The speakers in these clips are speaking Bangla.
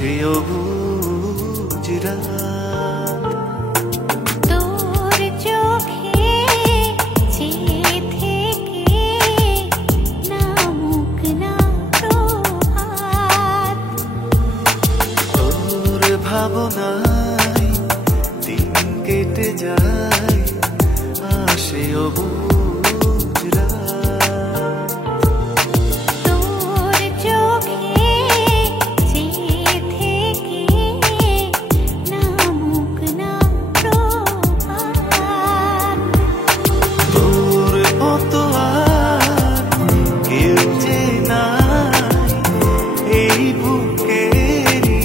আসে অবুঝ রাত। তোর চোখে চেয়ে থেকে নামুক না প্রভাত। তোর ভাবনায় দিন কেটে যায়, আসে অবুঝ রাত। তোর চোখে চেয়ে থেকে নামুক না প্রভাত। তোর মতো আর কেউ যে নাই এই বুকেরই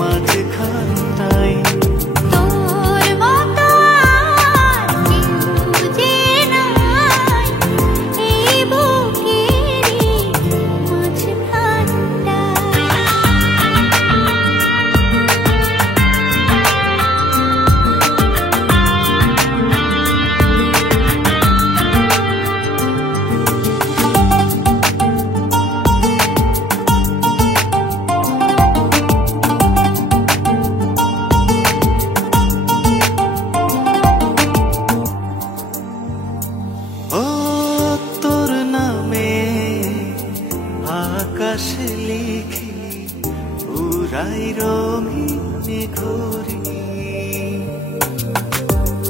মাঝখানটায়। তোর মতো আর কেউ যে নাই এই বুকেরই মাঝখানটায়। ও তোর নামে আকাশে লিখি উড়াই রঙিন ঘুরি।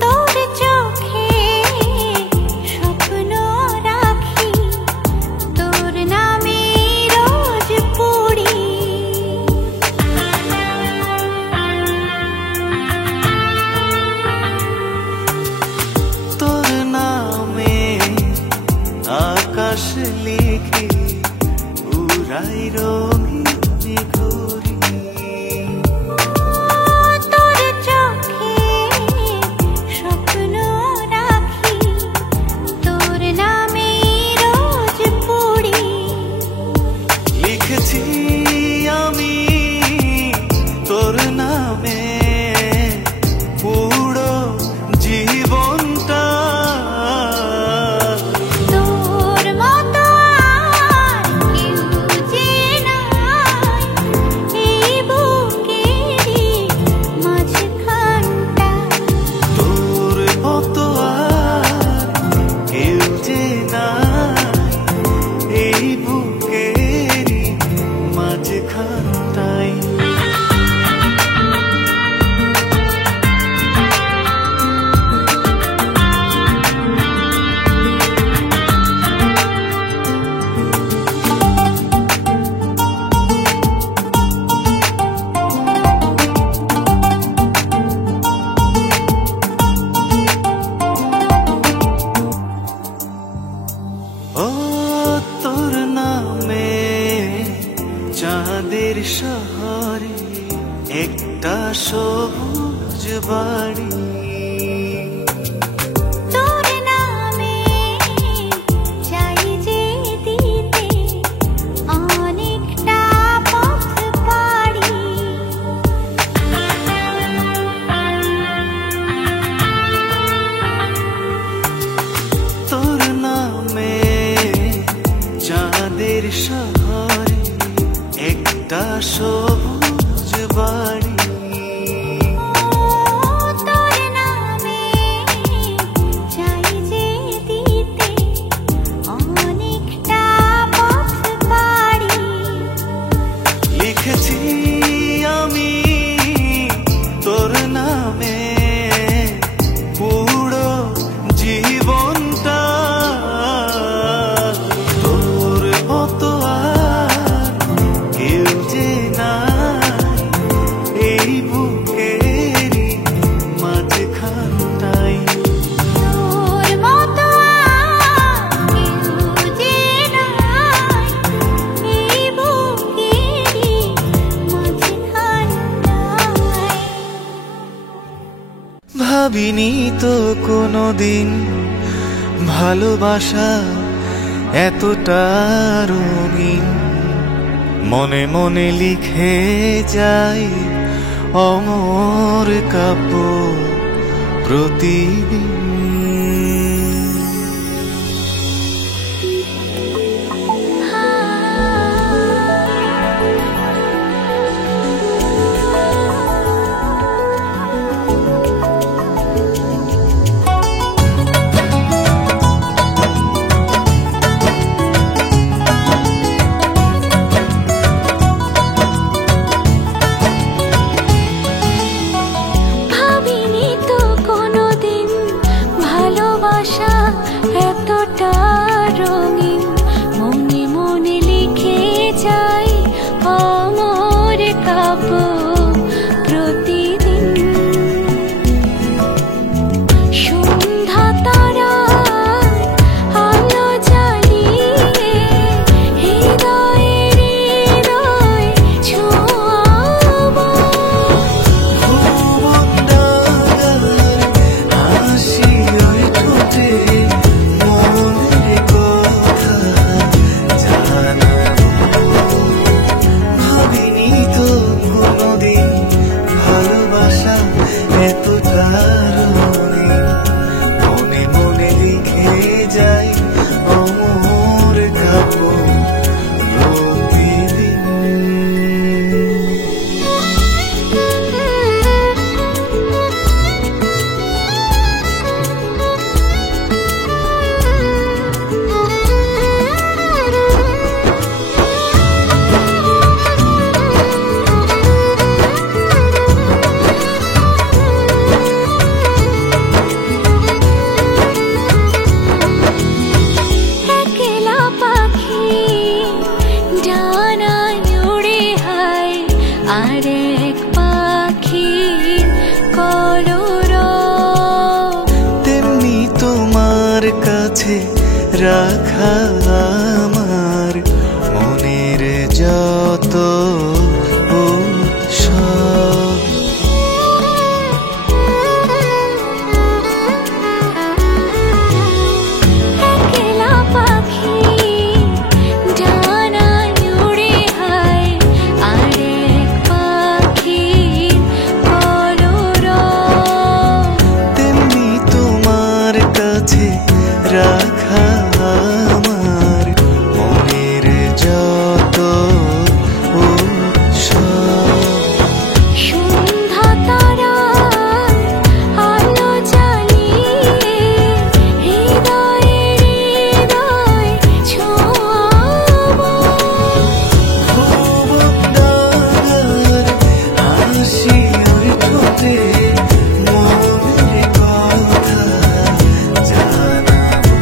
তোর চোখে স্বপ্ন রাখি, তোর নামে রোজ পড়ি। তোর নামে আকাশ লিখি উড়াই রঙিন ঘুরি। তোর চোখে স্বপ্ন রাখি, তোর নামে রোজ পড়ি। লিখেছি আমি তোর নামে পুরো জীবনটা। তোর মতো আর কেউ যে নাই এই বুকেরই মাঝখানটায়। তোর মতো আর কেউ যে নাই এই বুকেরই মাঝখানটায়। ও তোর নামে চাঁদের শহরে একটা সবুজ বাড়ি। তোর নামে চাই যে দিতে অনেকটা পথ পাড়ি। তোর নামে চাঁদের শহরে একটা সবুজ বাড়ি। তোর নামে চাই যে দিতে অনেকটা পথ পাড়ি। লিখেছি আমি তোর নামে পুরো জীবনটা। তোর মতো আর কেউ যে নাই এই বুকেরই মাঝখানটায়। তোর মতো আর কেউ যে নাই এই বুকেরই মাঝখানটায়। ভাবিনি তো কোনোদিন ভালোবাসা এতটা রঙিন। মনে মনে লিখে যায় অমর কাব্য প্রতিদিন। ভালোবাসা এতটা রঙিন, মনে মনে লিখে যাই অমর কাব্য প্রতিদিন। সন্ধ্যা তারা আলো জ্বালিয়ে হৃদয়ে হৃদয় ছোঁয়াবো। ভুবন ডাকার হাসি ওই ঠোঁটে মনের কথা জানাবো। ভাবিনি তো কোনোদিন ভালোবাসা এতটা রঙিন, মনে মনে লিখে যাই অমর কাব্য প্রতিদিন। একলা পাখি ডানায় উড়ে হায়, আরেক পাখির কলরব। তেমনি তোমার কাছে রাখা আমার মনের যত উৎসব। একলা পাখি ডানায় উড়ে হায়, আরেক পাখির কলরব। তেমনি তোমার কাছে রাখা আমার মনের যত উৎসব। সন্ধ্যা তারা আলো জ্বালিয়ে হৃদয়ে হৃদয় ছোঁয়াবো। ভুবন ডাকার হাসি ওই ঠোঁটে মনের কথা জানাবো।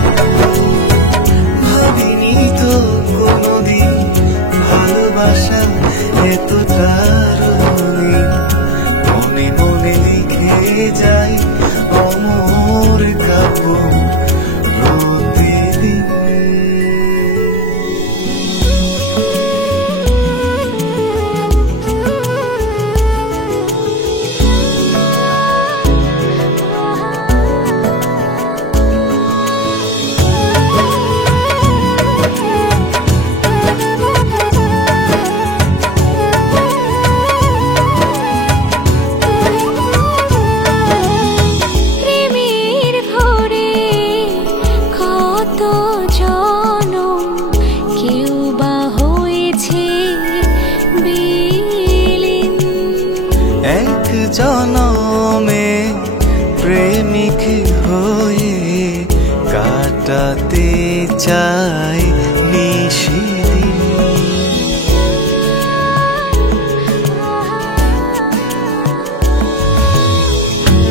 ভাবিনি তো কোনোদিন ভালোবাসা এতটা রঙিন, মনে মনে লিখে যাই অমর কাব্য প্রতিদিন। প্রেমের ভরে কত জনম, কেউ বা হয়েছে বিলীন। এক জনমে প্রেমিক হয়ে কাটাতে চাই নিশিদিন।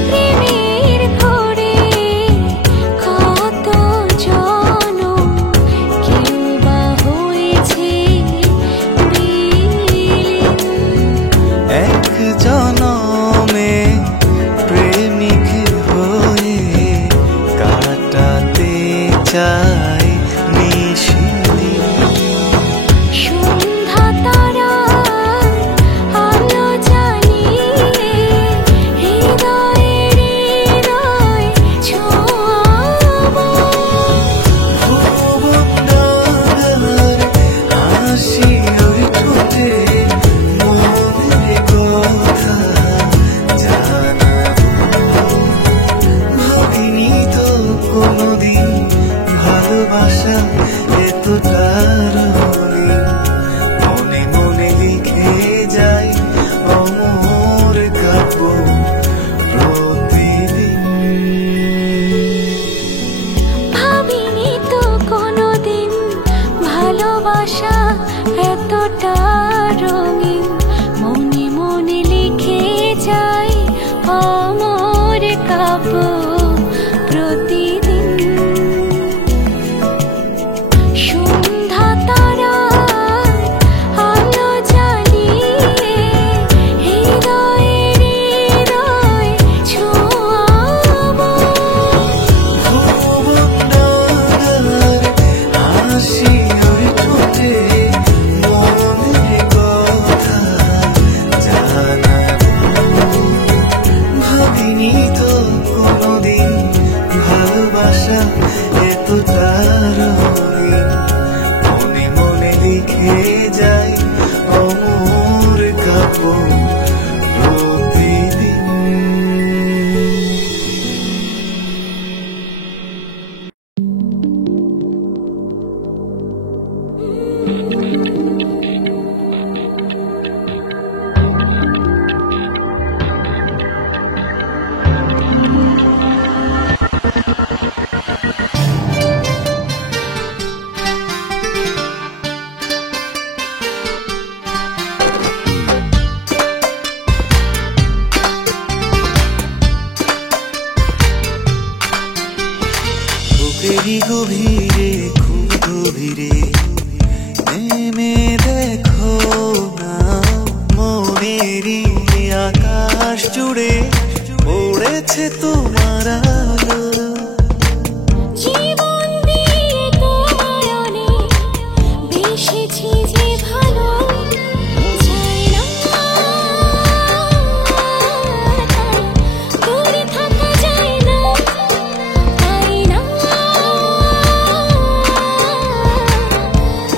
প্রেমের ভরে কত জনম, কেউ বা হয়েছে বিলীন। এক জনমে প্রেমিক হয়ে কাটাতে চাই নিশিদিন। সন্ধ্যা তারা আলো জ্বালিয়ে হৃদয়ে হৃদয় ছোঁয়াবো। ভুবন ডাকার হাসি ওই ঠোঁটে মনের কথা জানাবো। ভাবিনি তো কোনোদিন ভালোবাসা বুকেরই গভীরে খুব গভীরে নেমে দেখো না, মনেরই আকাশ জুড়ে পড়েছে তোমার আলো। জীবন দিয়ে তোমার অনেক বেসেছি যে ভালো, চাই না দূরে থাকা যায় না, তাই না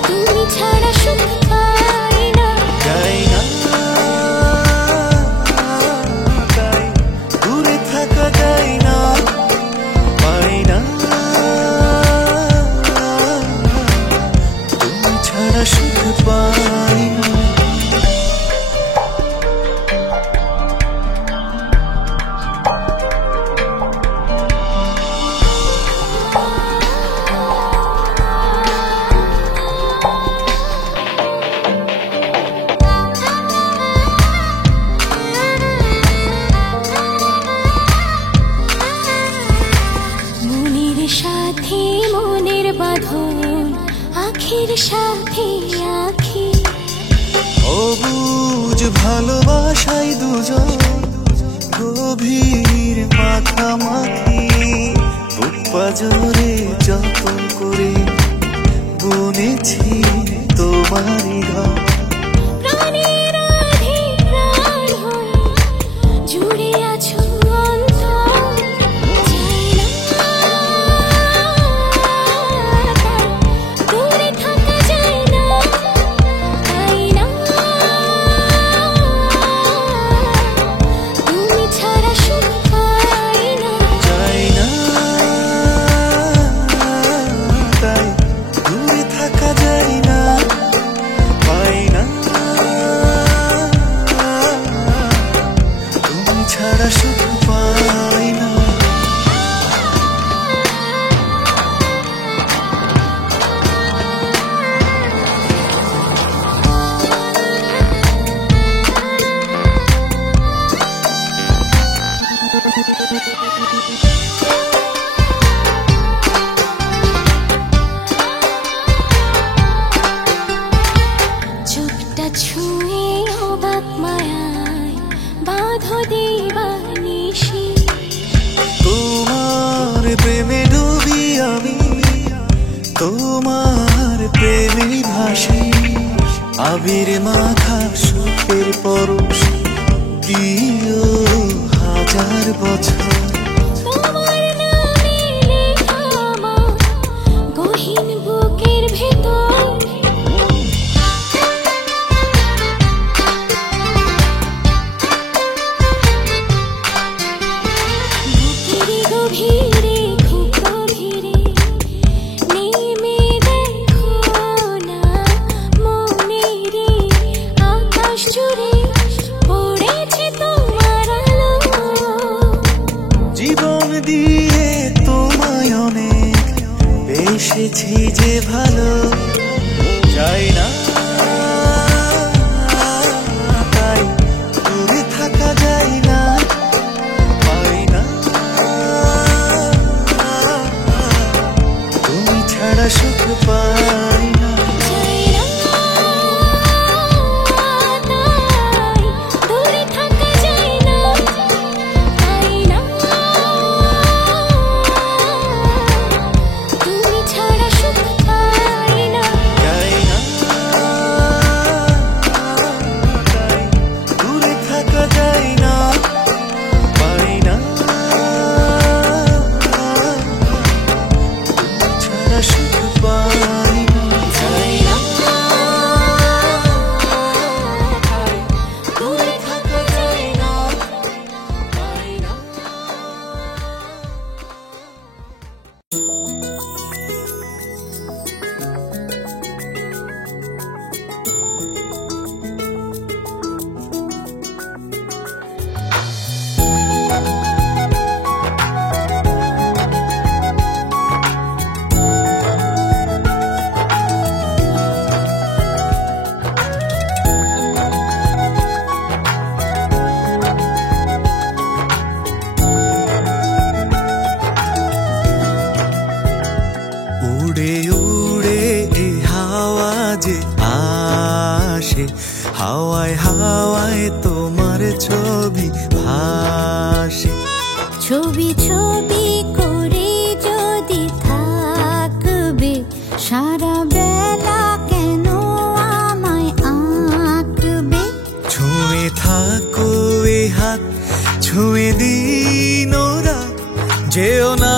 তুমি ছাড়া সুখ পাই না। চাই না তাই দূরে থাকা যায় না, পাই না তুমি ছাড়া সুখ পাই না। মনের সাথে মনের বাঁধন, আখির সাথে আখি, অবুঝ ভালোবাসাই দুজন গভীর মাখামাখি, বুক পাজরে যতন করে বুনেছি তোমারই ঘর। প্রাণের অধিকার হয়ে জুড়ে আছো অন্তর, চাই না দূরে থাকা যায় না, তাই না তুমি ছাড়া সুখ পাই না। চাই না তাই দূরে থাকা যায় না, পাই না তুমি ছাড়া সুখ পাই না। চোখটা ছুঁয়ে অবাক মায়ায় বাঁধো দিবানিশি, তোমার প্রেমে ডুবি আমি, তোমার প্রেমে ভাসি, আবির মাখা সুখের পরশ দিও হাজার বছর। তোমার নামে লেখা আমার গহীন বুকের ভেতর, বুকেরই গভীরে খুব গভীরে নেমে দেখো না, মনেরই আকাশ জুড়ে পড়েছে তোমার আলো। জীবন দিয়ে তোমায় অনেক বেসেছি যে ভালো, চাই না তাই দূরে থাকা যায় না, পাই না তুমি ছাড়া সুখ পাই না। চাই না তাই দূরে থাকা যায় না, তাই না তুমি ছাড়া সুখ পাই না। চাই না তাই দূরে থাকা যায় না, পাই না তুমি ছাড়া সুখ পাই না। চাই না তাই দূরে থাকা যায় না, পাই না। ভাসে, হাওয়ায় হাওয়ায় তোমার ছবি ভাসে। ছবি ছবি করে যদি থাকবে সারা বেলা, কেন আমায় আঁকবে? ছুঁয়ে থাকো এ হাত, ছুঁয়ে দিন ওরা, যেও না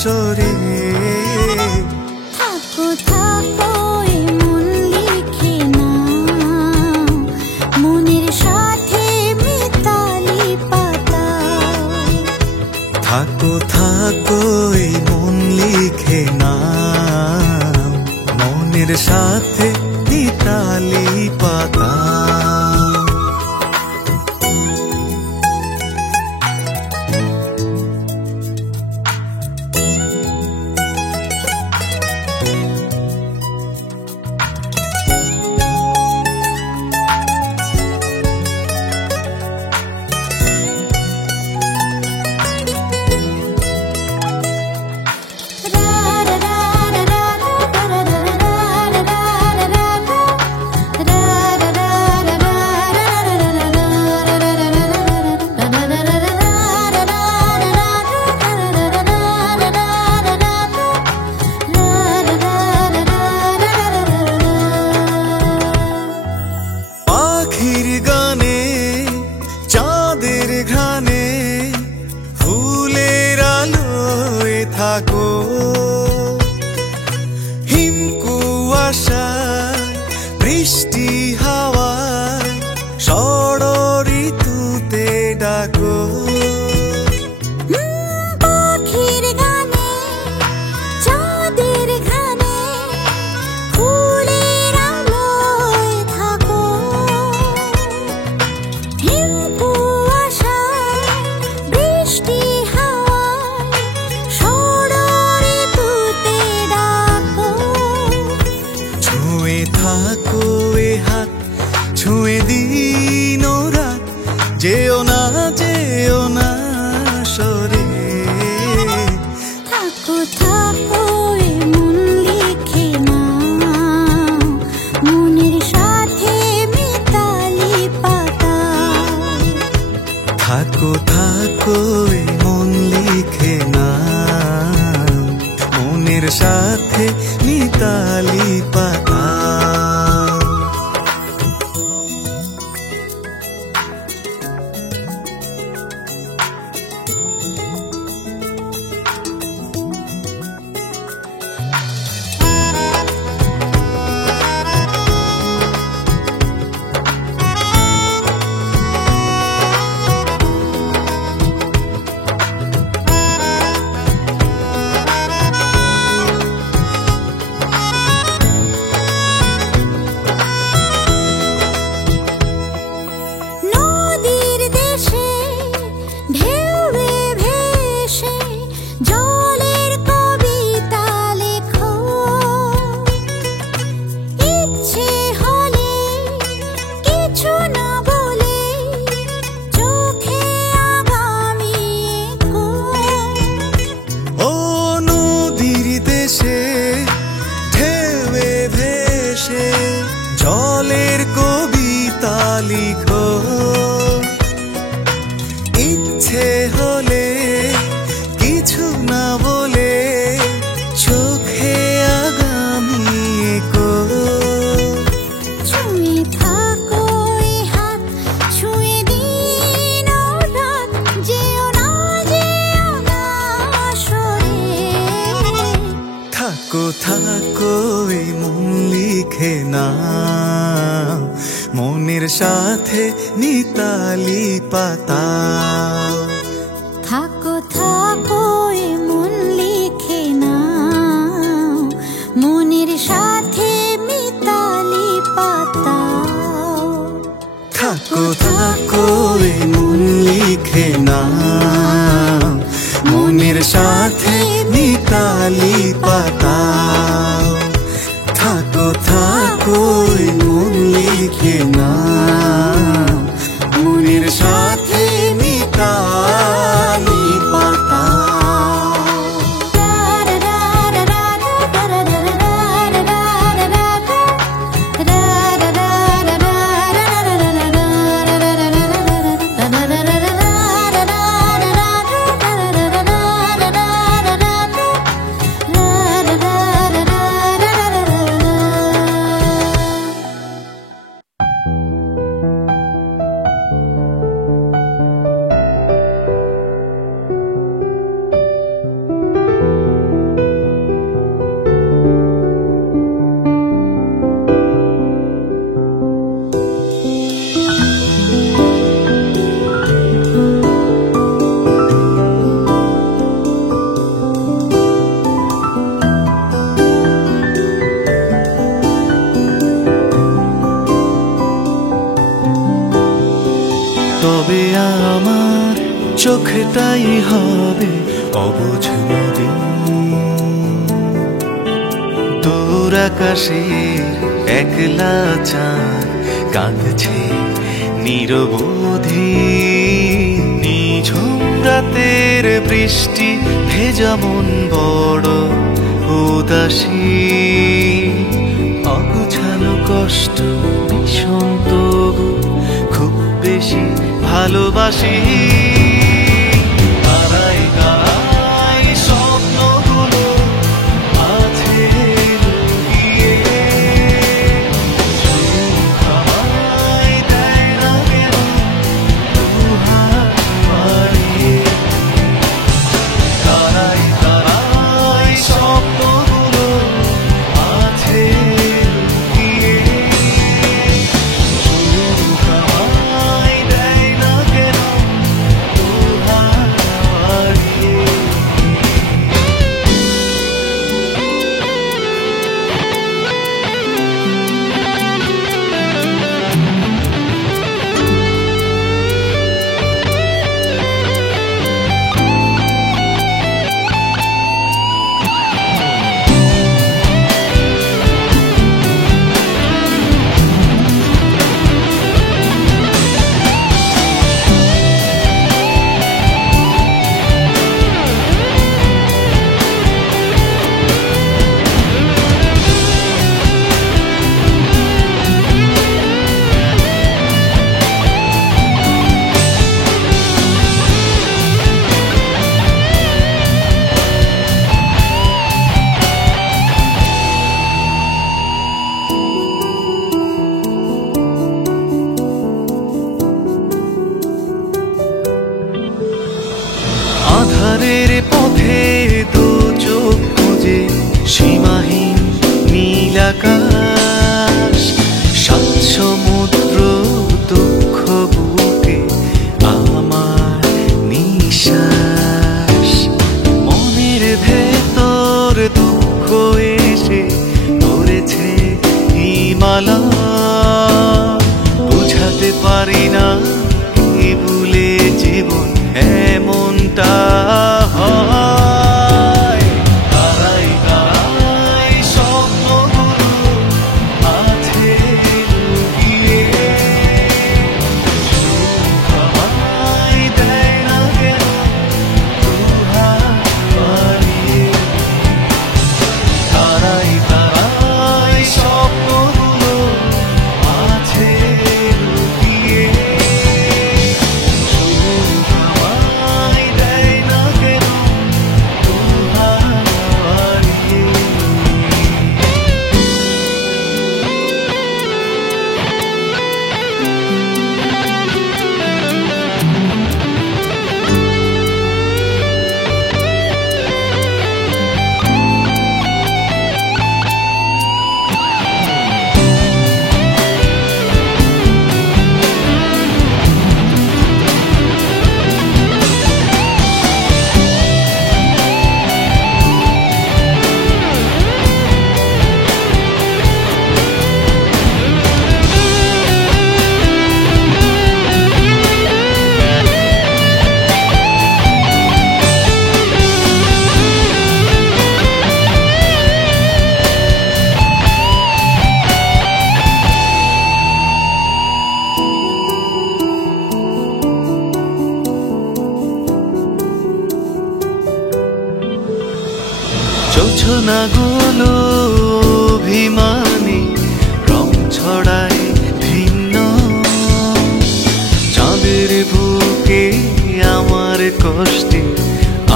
সরে। থাকো থাকো এ মন লিখে নাও, মনের সাথে মিতালি পাতা। থাকো থাকো এই মন লিখে নাও, মনের সাথে মিতালি পাতা। পাখির গানে, চাঁদের ঘ্রাণে, ফুলের আলোয় থাকো। হিম কুয়াশায়, বৃষ্টি হাওয়ায়, ষড়ঋতুতে ডাকো। পাখির গানে, চাঁদের ঘ্রাণে, ফুলের আলোয় থাকো। হিম কুয়াশায়, বৃষ্টি হাওয়ায়, ষড়ঋতুতে ডাকো। ছুঁয়ে থাকো এ হাত, ছুঁয়ে দিন ওরা, যেও না সরে। থাকো থাকো এ মন লিখে নাও, মনের সাথে মিতালি পাতা। থাকো থাকো এ মন লিখে নাও, মনের সাথে মিতালি পাতা। নদীর দেশে ঢেউয়ে ভেসে জলের কবিতা লেখো। ইচ্ছে হলে কিছু না বলে চোখে আগামী এঁকো। ও নদীর দেশে ঢেউয়ে ভেসে জলের কবিতা লিখো। ইচ্ছে হলে কিছু না বলে চোখে আগামী এঁকো। ছুঁয়ে থাকো এ হাত, ছুঁয়ে দিন ও রাত, যেও না সরে। থাকো থাকো এই মন লিখে নাও, মনের সাথে মিতালি পাতা। থাকো থাকো এ মন লিখে নাও, মনের সাথে মিতালি পাতা। থাকো থাকো এই মন লিখে নাও, মনের সাথে মিতালি পাতা। থাকো থাকো এই মন লিখে নাও, মনের সাথে মিতালি পাতা। রা রা রা রা রা রা রা রা রা রা রা রা রা রা চোখটাই হবে অবুঝ নদী। দূর আকাশের একলা চাঁদ কাঁদছে নিরবধি। নিঝুম রাতের বৃষ্টি ভেজা মন বড় উদাসী। অগুছালো কষ্ট ভীষণ তবু খুব বেশি ভালোবাসি। তারাই তারাই স্বপ্নগুলো আছে লুকিয়ে। সুখ আমায় দেয় না কেন দুহাত বাড়িয়ে। তারাই তারাই স্বপ্নগুলো আছে লুকিয়ে। সুখ আমায় দেয় না কেন দুহাত বাড়িয়ে। আধারের পথে দু চোখ খুঁজে সীমাহীন নীল আকাশ। সাত সমুদ্র দুঃখ বুকে আমার নিঃশ্বাস। মনের ভেতর দুঃখ এসে ধরেছে হিমালয়। বুঝাতে পারি না কি ভুলে জীবন এমনটা হয়। তারাই তারাই স্বপ্নগুলো আছে লুকিয়ে। সুখ আমায় দেয় না কেন দুহাত বাড়িয়ে। তারাই তারাই স্বপ্নগুলো আছে লুকিয়ে। সুখ আমায় দেয় না কেন দুহাত বাড়িয়ে। জোছনাগুলো অভিমানী রং ছড়ায় ভিন্ন। চাঁদের বুকে আমার কষ্টে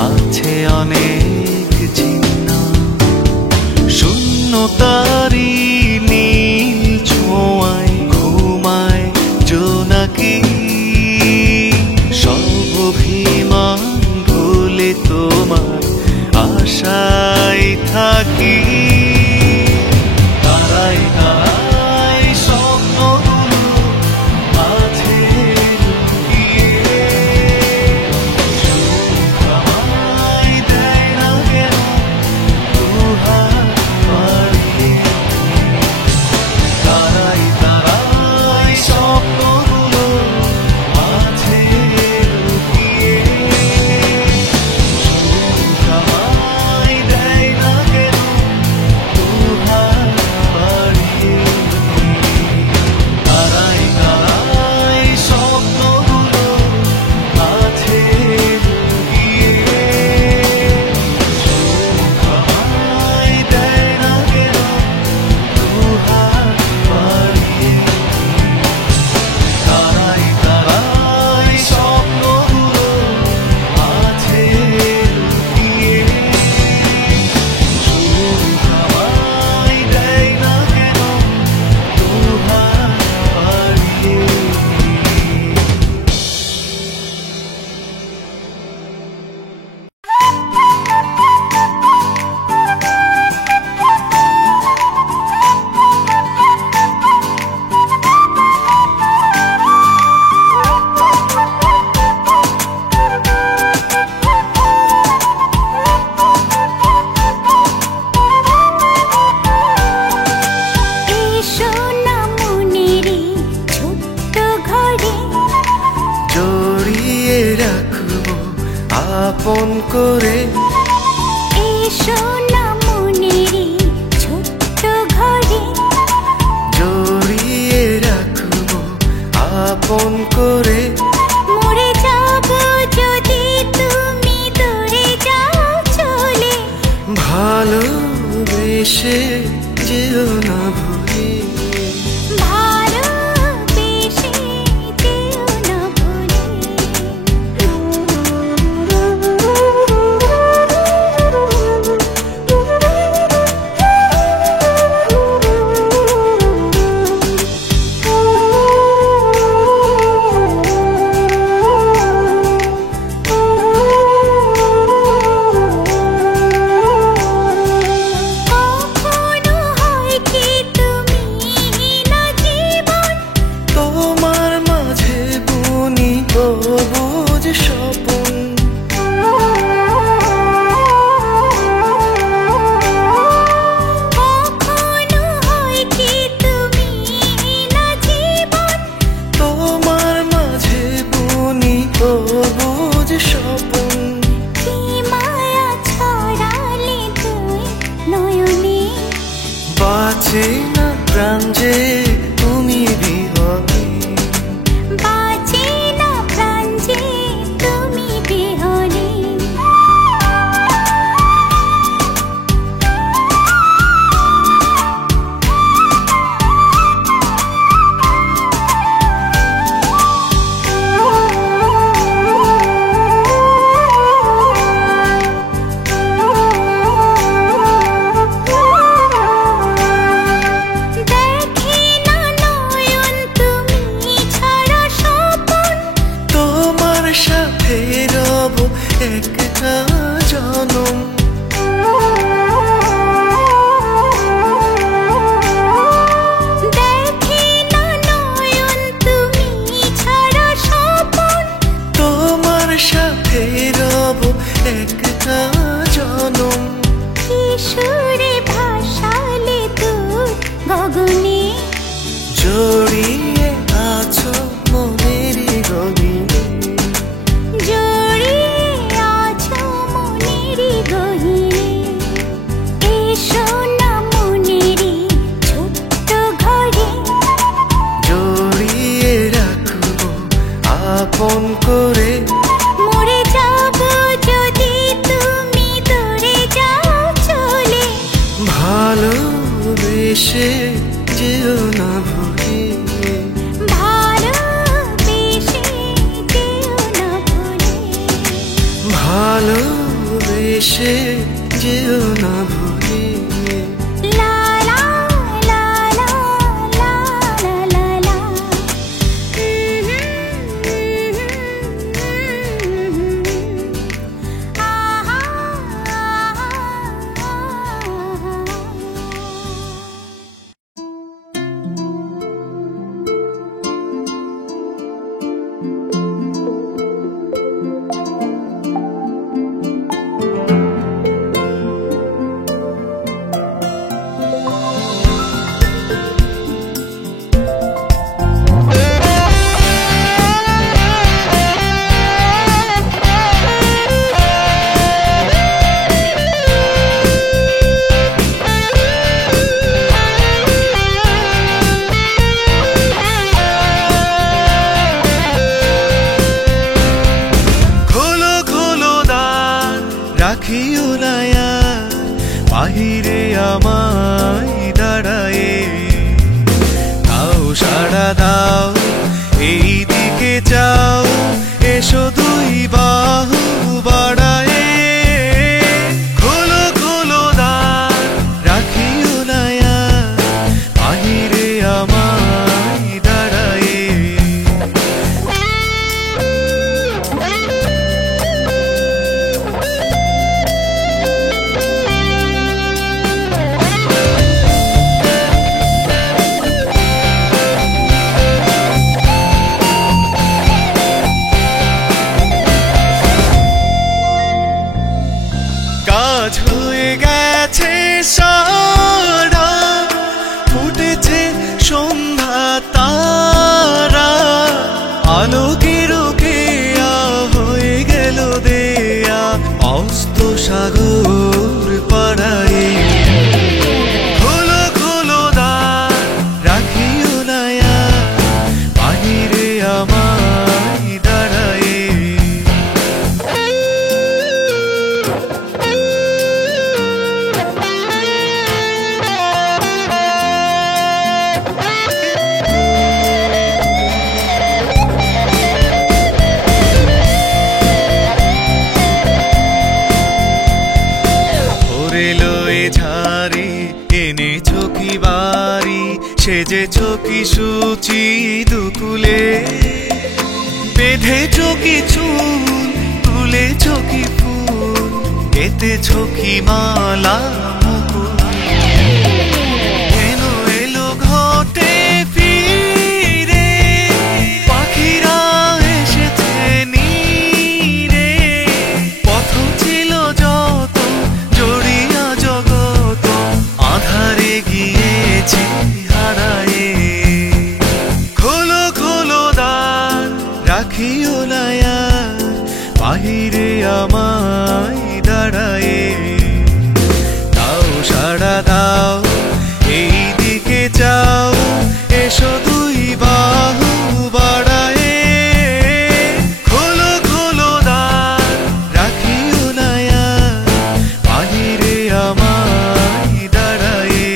আছে অনেক চিহ্ন। শূন্যতারি নীল ছোঁয়ায় ঘুমায় জোনাকি। সব অভিমান ভুলে তোমার আশায় থাকি। তারাই তারাই স্বপ্নগুলো আছে লুকিয়ে। সুখ আমায় দেয় না কেন দুহাত বাড়িয়ে। তারাই তারাই স্বপ্নগুলো আছে লুকিয়ে। এসো না মনেরই ছোট্ট ঘরে, জড়িয়ে রাখবো আপন করে। মরে যাব যদি তুমি দূরে যাও চলে, ভালোবেসে যেও না ভুলে। ভালোবেসে যেও না ভুলে। কখনো হয় কি তুমি না জীবন, তোমার মাঝে বুনি সবুজ স্বপন। কখনো হয় কি তুমি না জীবন, তোমার মাঝে বুনি সবুজ স্বপন। কি মায়া ছড়ালে তুই নয়নে, বাঁচে না প্রাণ যে তুমি বিহনে। বাঁচে না প্রাণ যে তুমি বিহনে। দেখে না নয়ন তুমি ছাড়া স্বপন, তোমার সাথে রব একটা জনম। দেখে না নয়ন তুমি ছাড়া স্বপন, তোমার সাথে রব একটা জনম। কিশোরে ভাসালে দূর গগনে, জড়িয়ে আছো মনেরই গভীরে। জড়িয়ে আছো মনেরই গহীনে। এসো না মনেরই ছোট্ট ঘরে, জড়িয়ে রাখবো আপন করে। মরে যাব যদি তুমি দূরে যাও চলে, ভালোবেসে যেও না ভুলে। ভালোবেসে যেও না ভুলে। ভালোবেসে যেও না ভুলে। লা লা লা লা লা লা লা লা। আহা খোলো খোলো দ্বার, রাখিও না আর বাহিরে আমায় দাঁড়ায়ে। দাও সাড়া দাও, এই দিকে যাও, এসো দুই বাহু বাড়ায়ে। খোলো খোলো দ্বার, রাখিও না আর বাহিরে আমায় দাঁড়ায়ে। কাজ হয়ে গেছে সারা, ফুটেছে সন্ধ্যা তারা। আলোকের কেয়া হয়ে গেল দেয়া, অস্ত সাগর বাড়ায়ে খোলো খোলো দ্বার রাখিও না আর বাহিরে আমায় দাঁড়ায়ে ঝাড়ে এনেছো কি বাড়ি সেজেছো কি সূচি দুকুলে বেঁধেছো কি চুল তুলেছো কি ফুল এঁটেছো কি মালা মুকুল কেন এলো ঘটে ফিরে পাখিরা এসেছে নীরে পথ ছিল যত জড়িয়া জগত আধারে গিয়েছি হারায়ে খোলো খোলো দ্বার রাখিও না আর বাহিরে আমায় দাঁড়ায়ে দাও সাড়া দাও এই দিকে যাও এসো দুই বাহু বাড়ায়ে খোলো খোলো দ্বার রাখিও না আর বাহিরে আমায় দাঁড়ায়ে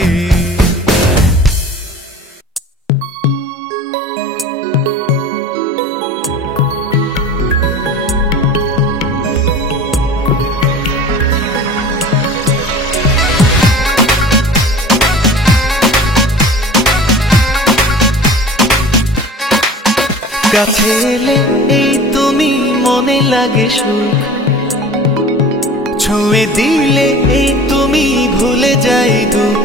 কাছে এলে এই তুমি মনে লাগে সুখ ছুঁয়ে দিলে এই তুমি ভুলে যাই দুঃখ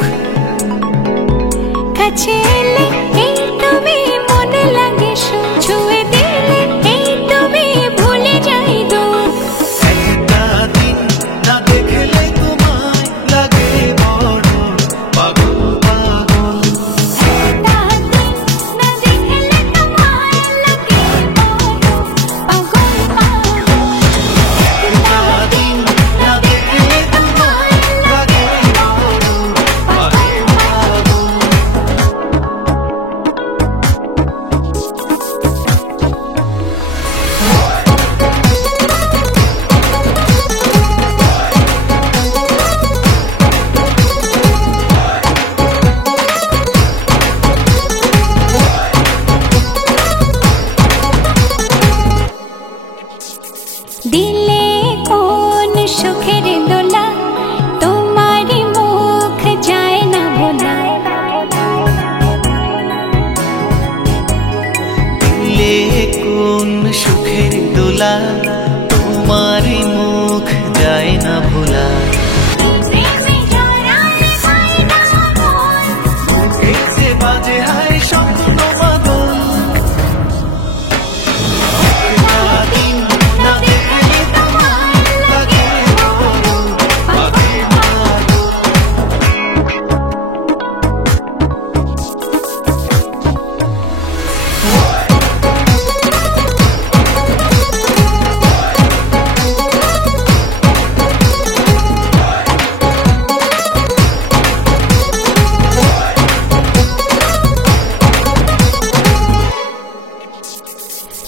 কাছে এলে এই তুমি মনে লাগে সুখ ছুঁয়ে দিলে এই তুমি ভুলে যাই দুঃখ একটা দিন না দেখলে তোমায় লাগে বড় পাগল পাগল একটা দিন না দেখলে তোমায় লাগে বড় পাগল পাগল একটা দিন না দেখলে তোমায় লাগে বড় পাগল পাগল দিলে কোন সুখের দোলা তোমারি মুখ যায় না ভোলা দিলে কোন সুখের দোলা তোমারই মুখ যায় না ভোলা প্রেমে জড়ালে হয় না মন এসে বাজে হায় স্বপ্ন মাদল একটা দিন না দেখলে তোমায় লাগে বড় পাগল পাগল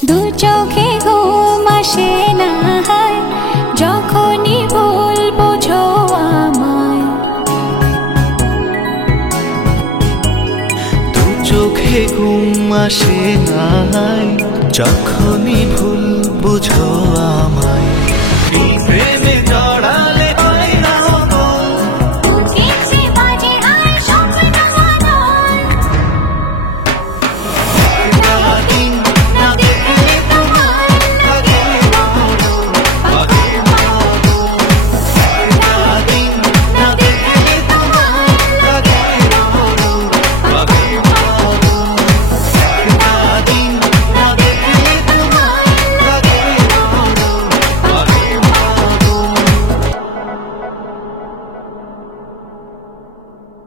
দু চোখে ঘুম আসে না হয় যখনই ভুল বোঝো আমায় দু চোখে ঘুম আসে নাই যখনই ভুল বুঝো